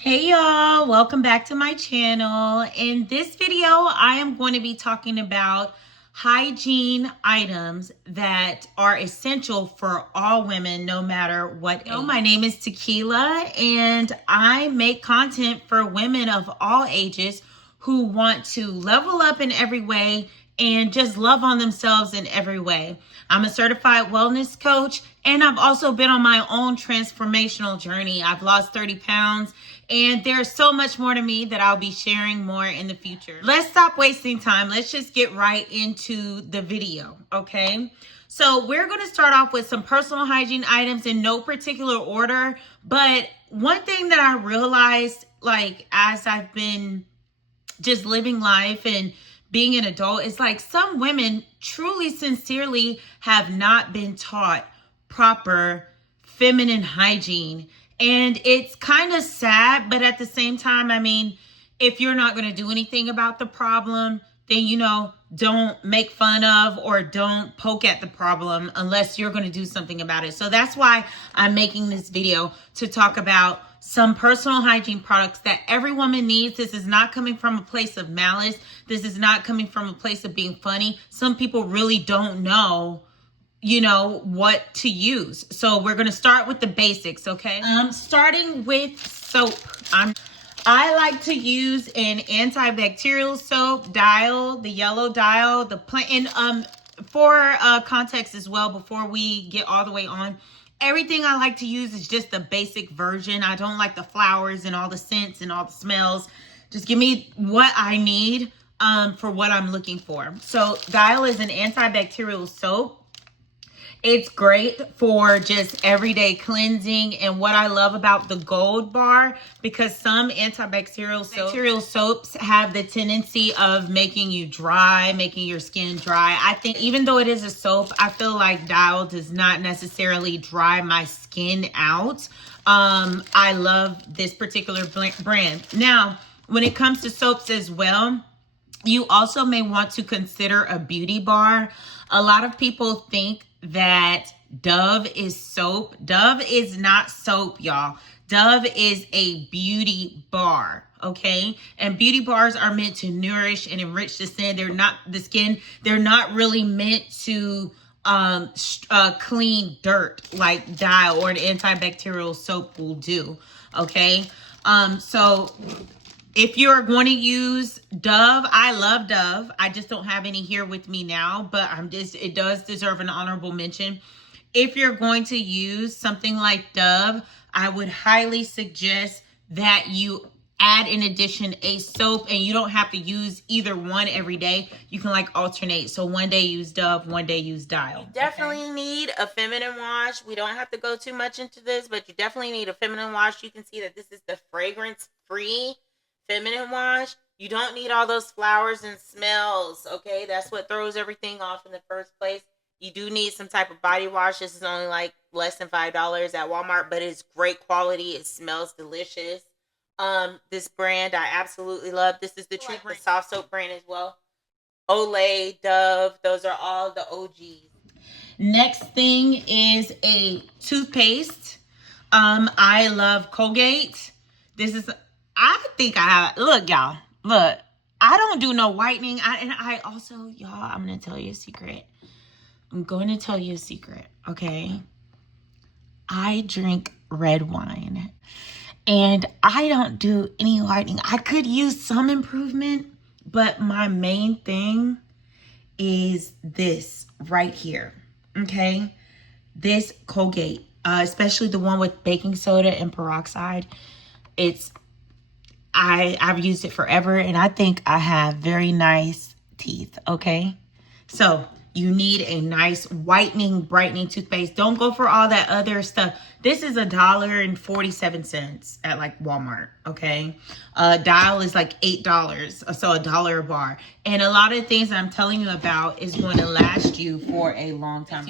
Hey y'all, welcome back to my channel. In this video, I am going to be talking about hygiene items that are essential for all women, no matter what age. My name is Tequila, and I make content for women of all ages who want to level up in every way and just love on themselves in every way. I'm a certified wellness coach, and I've also been on my own transformational journey. I've lost 30 pounds, and there's so much more to me that I'll be sharing more in the future. Let's stop wasting time. Let's just get right into the video, okay? So we're going to start off with some personal hygiene items in no particular order, but one thing that I realized, like, as I've been just living life and being an adult, is like some women truly, sincerely have not been taught proper feminine hygiene. And it's kind of sad, but at the same time, I mean, if you're not going to do anything about the problem, then, don't make fun of or don't poke at the problem unless you're going to do something about it. So that's why I'm making this video, to talk about some personal hygiene products that every woman needs. This is not coming from a place of malice. This is not coming from a place of being funny. Some people really don't know what to use. So we're going to start with the basics, okay? Starting with soap. I like to use an antibacterial soap, Dial, the yellow Dial, the plain, for context as well, before we get all the way on, everything I like to use is just the basic version. I don't like the flowers and all the scents and all the smells. Just give me what I need for what I'm looking for. So Dial is an antibacterial soap. It's great for just everyday cleansing. And what I love about the gold bar, because some antibacterial soaps have the tendency of making you dry, making your skin dry. I think even though it is a soap, I feel like Dial does not necessarily dry my skin out. I love this particular brand. Now, when it comes to soaps as well, you also may want to consider a beauty bar. A lot of people think that Dove is soap. Dove is not soap, y'all. Dove is a beauty bar, okay? And beauty bars are meant to nourish and enrich the skin. They're not really meant to clean dirt like Dial or an antibacterial soap will do, okay? So if you're going to use Dove, I love Dove. I just don't have any here with me now, but it does deserve an honorable mention. If you're going to use something like Dove, I would highly suggest that you add in addition a soap, and you don't have to use either one every day. You can like alternate. So one day use Dove, one day use Dial. You definitely need a feminine wash. We don't have to go too much into this, but you definitely need a feminine wash. You can see that this is the fragrance-free feminine wash. You don't need all those flowers and smells, okay? That's what throws everything off in the first place. You do need some type of body wash. This is only like less than $5 at Walmart, but it's great quality. It smells delicious. This brand I absolutely love. This is the True Soft Soap brand as well. Olay, Dove, those are all the OGs. Next thing is a toothpaste. I love Colgate. I think I have, look, y'all, look, I don't do no whitening. I also, y'all, I'm going to tell you a secret. I'm going to tell you a secret, okay? I drink red wine, and I don't do any whitening. I could use some improvement, but my main thing is this right here, okay? This Colgate, especially the one with baking soda and peroxide. I've used it forever, and I think I have very nice teeth, okay? So you need a nice whitening, brightening toothpaste. Don't go for all that other stuff. This is $1.47 at like Walmart, okay? Dial is like $8, so $1 a bar. And a lot of things I'm telling you about is going to last you for a long time.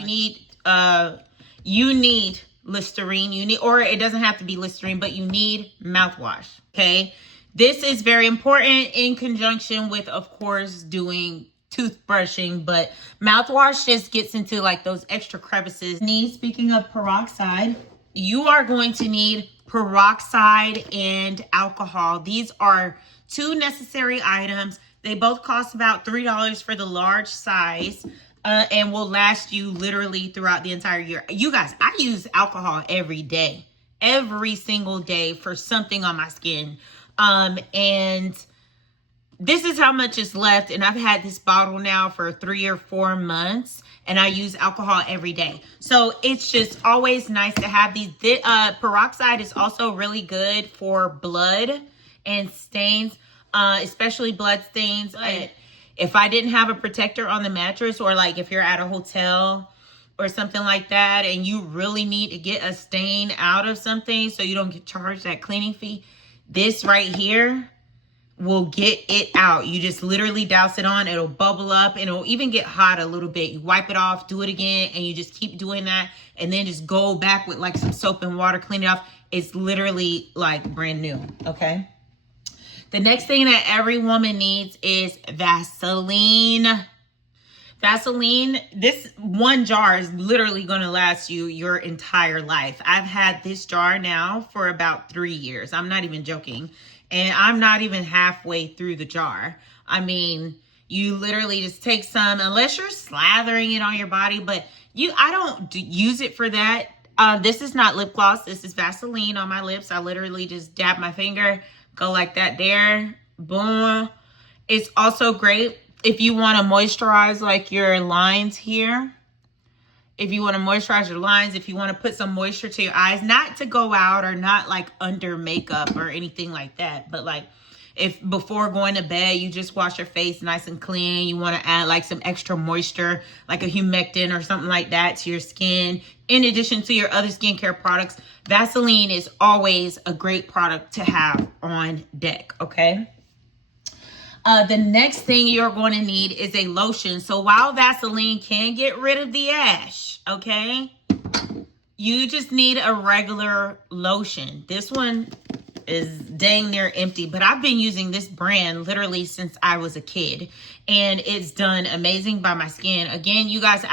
You need Listerine. Or it doesn't have to be Listerine, but you need mouthwash, okay? This is very important in conjunction with, of course, doing toothbrushing, but mouthwash just gets into like those extra crevices. Speaking of peroxide, you are going to need peroxide and alcohol. These are two necessary items. They both cost about $3 for the large size, and will last you literally throughout the entire year. You guys, I use alcohol every day, every single day for something on my skin. And this is how much is left. And I've had this bottle now for 3 or 4 months, and I use alcohol every day. So it's just always nice to have these. Peroxide is also really good for blood and stains, especially blood stains. If I didn't have a protector on the mattress, or like if you're at a hotel or something like that and you really need to get a stain out of something so you don't get charged that cleaning fee, this right here will get it out. You just literally douse it on, it'll bubble up, and it'll even get hot a little bit. You wipe it off, do it again, and you just keep doing that, and then just go back with like some soap and water, clean it off. It's literally like brand new, okay? The next thing that every woman needs is Vaseline. Vaseline, this one jar is literally going to last you your entire life. I've had this jar now for about 3 years. I'm not even joking. And I'm not even halfway through the jar. I mean, you literally just take some, unless you're slathering it on your body, but I don't use it for that. This is not lip gloss. This is Vaseline on my lips. I literally just dab my finger, go like that there, boom. It's also great if you want to moisturize like your lines here. If you want to moisturize your lines, if you want to put some moisture to your eyes, not to go out or not like under makeup or anything like that, but like if before going to bed, you just wash your face nice and clean, you want to add like some extra moisture, like a humectant or something like that to your skin, in addition to your other skincare products, Vaseline is always a great product to have on deck, okay? The next thing you're going to need is a lotion. So while Vaseline can get rid of the ash, okay, you just need a regular lotion. This one is dang near empty, but I've been using this brand literally since I was a kid, and it's done amazing by my skin. Again, you guys,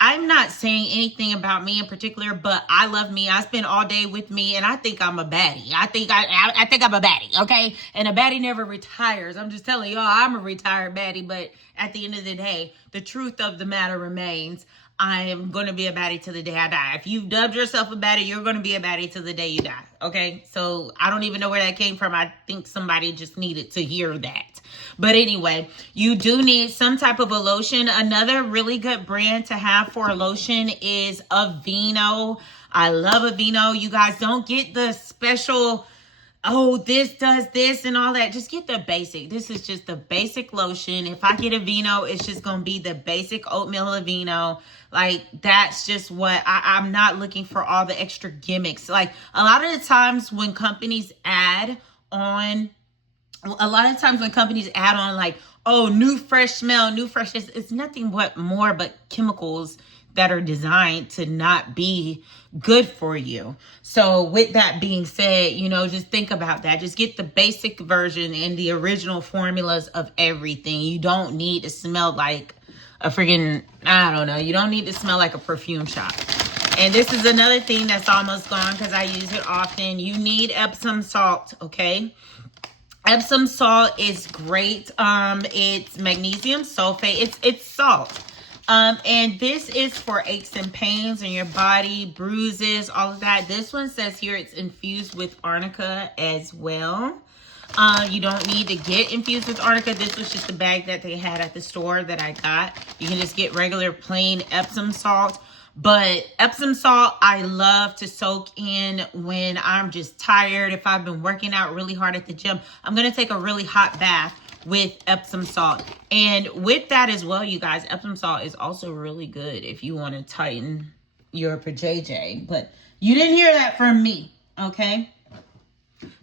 I'm not saying anything about me in particular, but I love me. I spend all day with me, and I think I'm a baddie. I think I'm a baddie, okay? And a baddie never retires. I'm just telling y'all, I'm a retired baddie, but at the end of the day, the truth of the matter remains. I am going to be a baddie till the day I die. If you've dubbed yourself a baddie, you're going to be a baddie till the day you die, okay? So I don't even know where that came from. I think somebody just needed to hear that. But anyway, you do need some type of a lotion. Another really good brand to have for a lotion is Aveeno. I love Aveeno. You guys don't get the special, oh, this does this and all that. Just get the basic. This is just the basic lotion. If I get Aveeno, it's just going to be the basic oatmeal Aveeno. Like, that's just what I'm not looking for all the extra gimmicks. Like, a lot of the times when companies add on like, oh, new fresh smell, new fresh, it's nothing more but chemicals that are designed to not be good for you. So with that being said, you know, just think about that. Just get the basic version and the original formulas of everything. You don't need to smell like a friggin', I don't know. You don't need to smell like a perfume shop. And this is another thing that's almost gone because I use it often. You need Epsom salt, okay? Epsom salt is great. It's magnesium sulfate. It's salt. And this is for aches and pains in your body, bruises, all of that. This one says here it's infused with arnica as well. You don't need to get infused with arnica. This was just the bag that they had at the store that I got. You can just get regular plain Epsom salt. But Epsom salt, I love to soak in when I'm just tired. If I've been working out really hard at the gym, I'm going to take a really hot bath with Epsom salt. And with that as well, you guys, Epsom salt is also really good if you want to tighten your JJ. But you didn't hear that from me, okay?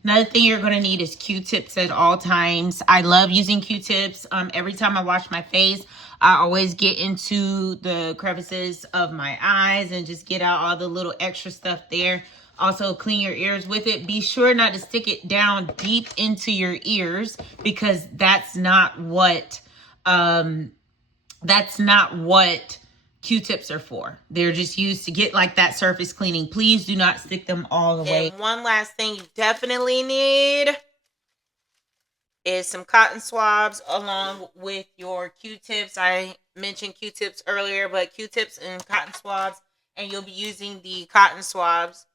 Another thing you're going to need is Q-tips at all times. I love using Q-tips. Every time I wash my face, I always get into the crevices of my eyes and just get out all the little extra stuff there. Also, clean your ears with it. Be sure not to stick it down deep into your ears because that's not what Q-tips are for. They're just used to get like that surface cleaning. Please do not stick them all the way. And one last thing you definitely need is some cotton swabs along with your Q-tips. I mentioned Q-tips earlier, but Q-tips and cotton swabs, and you'll be using the cotton swabs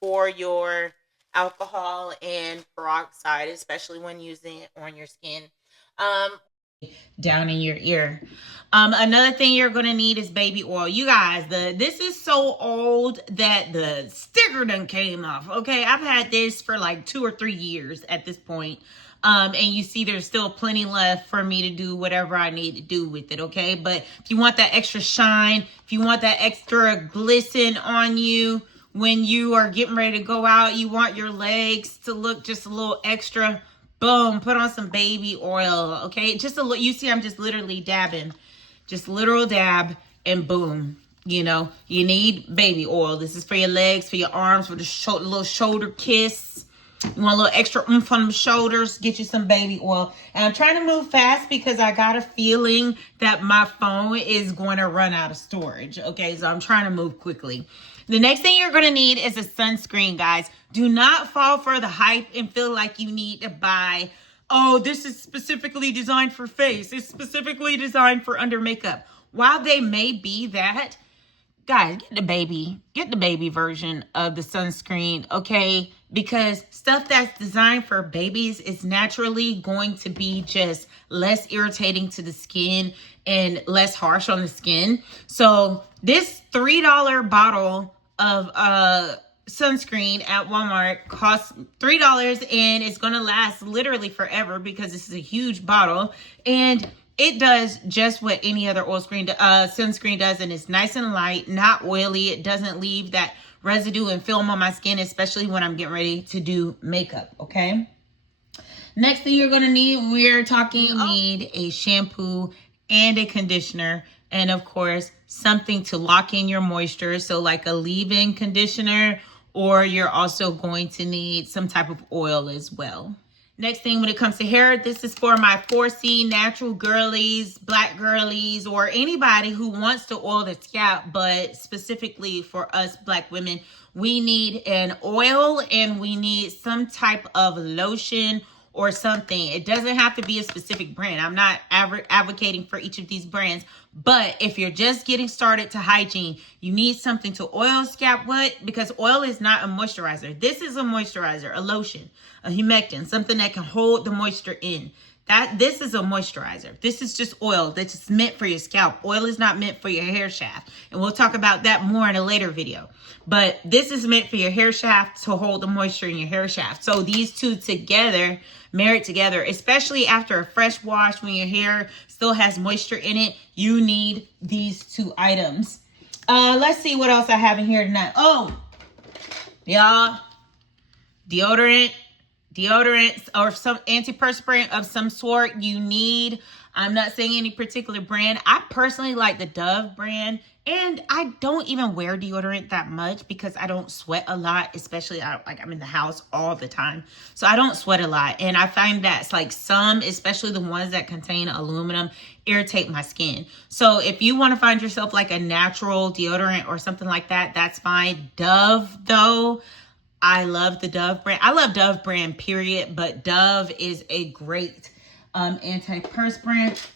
for your alcohol and peroxide, especially when using it on your skin. Down in your ear. Another thing you're gonna need is baby oil. You guys, this is so old that the sticker done came off. Okay, I've had this for like 2 or 3 years at this point. And you see there's still plenty left for me to do whatever I need to do with it, okay? But if you want that extra shine, if you want that extra glisten on you when you are getting ready to go out, you want your legs to look just a little extra, boom, put on some baby oil, okay? Just a little, you see I'm just literally dabbing. Just literal dab and boom. You know, you need baby oil. This is for your legs, for your arms, for the little shoulder kiss. You want a little extra oomph on the shoulders, get you some baby oil. And I'm trying to move fast because I got a feeling that my phone is going to run out of storage. Okay, so I'm trying to move quickly. The next thing you're going to need is a sunscreen, guys. Do not fall for the hype and feel like you need to buy, oh, this is specifically designed for face. It's specifically designed for under makeup. While they may be that, guys, get the baby version of the sunscreen, okay? Because stuff that's designed for babies is naturally going to be just less irritating to the skin and less harsh on the skin. So this $3 bottle of sunscreen at Walmart costs $3 and it's gonna last literally forever because this is a huge bottle, and it does just what any other sunscreen does, and it's nice and light, not oily. It doesn't leave that residue and film on my skin, especially when I'm getting ready to do makeup, okay? Next thing you're gonna need, need a shampoo and a conditioner, and of course, something to lock in your moisture. So like a leave-in conditioner, or you're also going to need some type of oil as well. Next thing, when it comes to hair, this is for my 4C natural girlies, black girlies, or anybody who wants to oil their scalp, but specifically for us black women, we need an oil and we need some type of lotion or something. It doesn't have to be a specific brand. I'm not advocating for each of these brands, but if you're just getting started to hygiene, you need something to oil scalp with, because oil is not a moisturizer. This is a moisturizer, a lotion, a humectant, something that can hold the moisture in. This is a moisturizer. This is just oil that's just meant for your scalp. Oil is not meant for your hair shaft. And we'll talk about that more in a later video. But this is meant for your hair shaft to hold the moisture in your hair shaft. So these two together, married together, especially after a fresh wash, when your hair still has moisture in it, you need these two items. Let's see what else I have in here tonight. Oh, y'all, deodorant or some antiperspirant of some sort you need. I'm not saying any particular brand. I personally like the Dove brand, and I don't even wear deodorant that much because I don't sweat a lot, especially I'm in the house all the time. So I don't sweat a lot, and I find that like some, especially the ones that contain aluminum, irritate my skin. So if you want to find yourself like a natural deodorant or something like that, that's fine. Dove though, I love the Dove brand. I love Dove brand, period. But Dove is a great antiperspirant.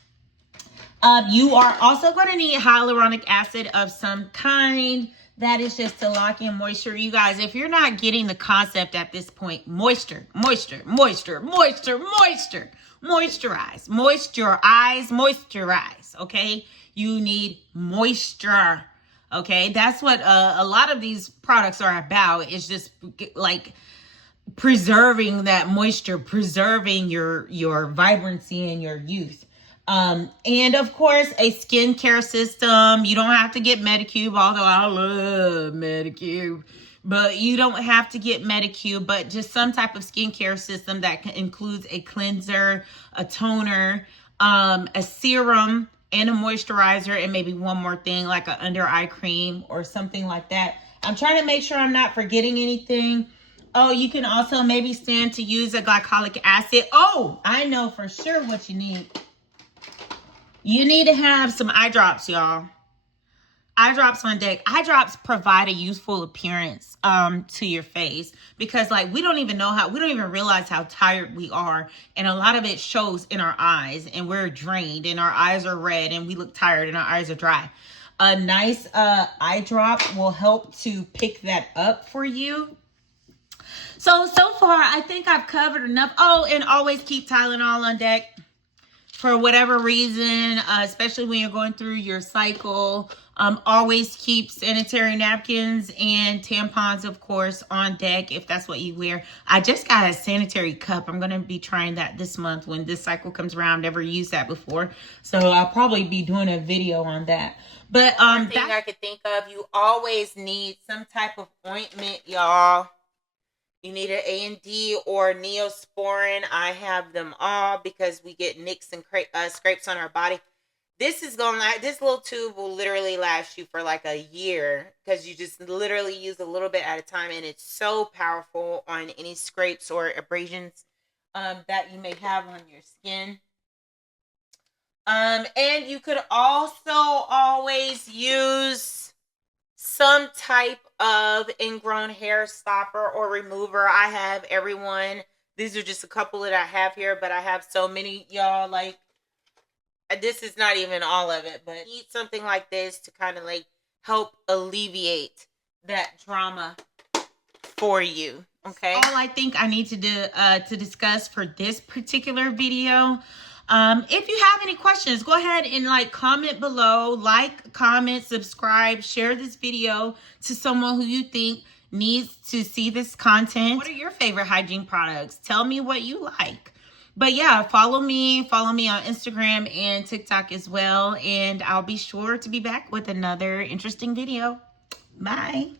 You are also going to need hyaluronic acid of some kind. That is just to lock in moisture. You guys, if you're not getting the concept at this point, moisture, moisturize, okay? You need moisture. Okay, that's what a lot of these products are about. It's just like preserving that moisture, preserving your vibrancy and your youth. And of course, a skincare system. You don't have to get Medicube, although I love Medicube. But you don't have to get Medicube, but just some type of skincare system that includes a cleanser, a toner, a serum, and a moisturizer, and maybe one more thing like an under eye cream or something like that. I'm trying to make sure I'm not forgetting anything. Oh, you can also maybe stand to use a glycolic acid. Oh, I know for sure what you need. You need to have some eye drops, y'all. eye drops on deck. Eye drops provide a youthful appearance to your face, because like we don't even realize how tired we are, and a lot of it shows in our eyes, and we're drained and our eyes are red and we look tired and our eyes are dry. A nice eye drop will help to pick that up for you. So far I think I've covered enough. Oh, and always keep Tylenol on deck for whatever reason, especially when you're going through your cycle. Always keep sanitary napkins and tampons, of course, on deck if that's what you wear. I just got a sanitary cup. I'm going to be trying that this month when this cycle comes around. Never used that before. So I'll probably be doing a video on that. But one thing I could think of, you always need some type of ointment, y'all. You need an A&D or Neosporin. I have them all because we get nicks and scrapes on our body. This little tube will literally last you for like a year, because you just literally use a little bit at a time, and it's so powerful on any scrapes or abrasions that you may have on your skin. And you could also always use some type of ingrown hair stopper or remover. I have everyone. These are just a couple that I have here, but I have so many, y'all. Like, this is not even all of it, but need something like this to kind of like help alleviate that drama for you. Okay. All I think I need to do to discuss for this particular video. If you have any questions, go ahead and like comment below, like, comment, subscribe, share this video to someone who you think needs to see this content. What are your favorite hygiene products? Tell me what you like. But yeah, follow me on Instagram and TikTok as well. And I'll be sure to be back with another interesting video. Bye.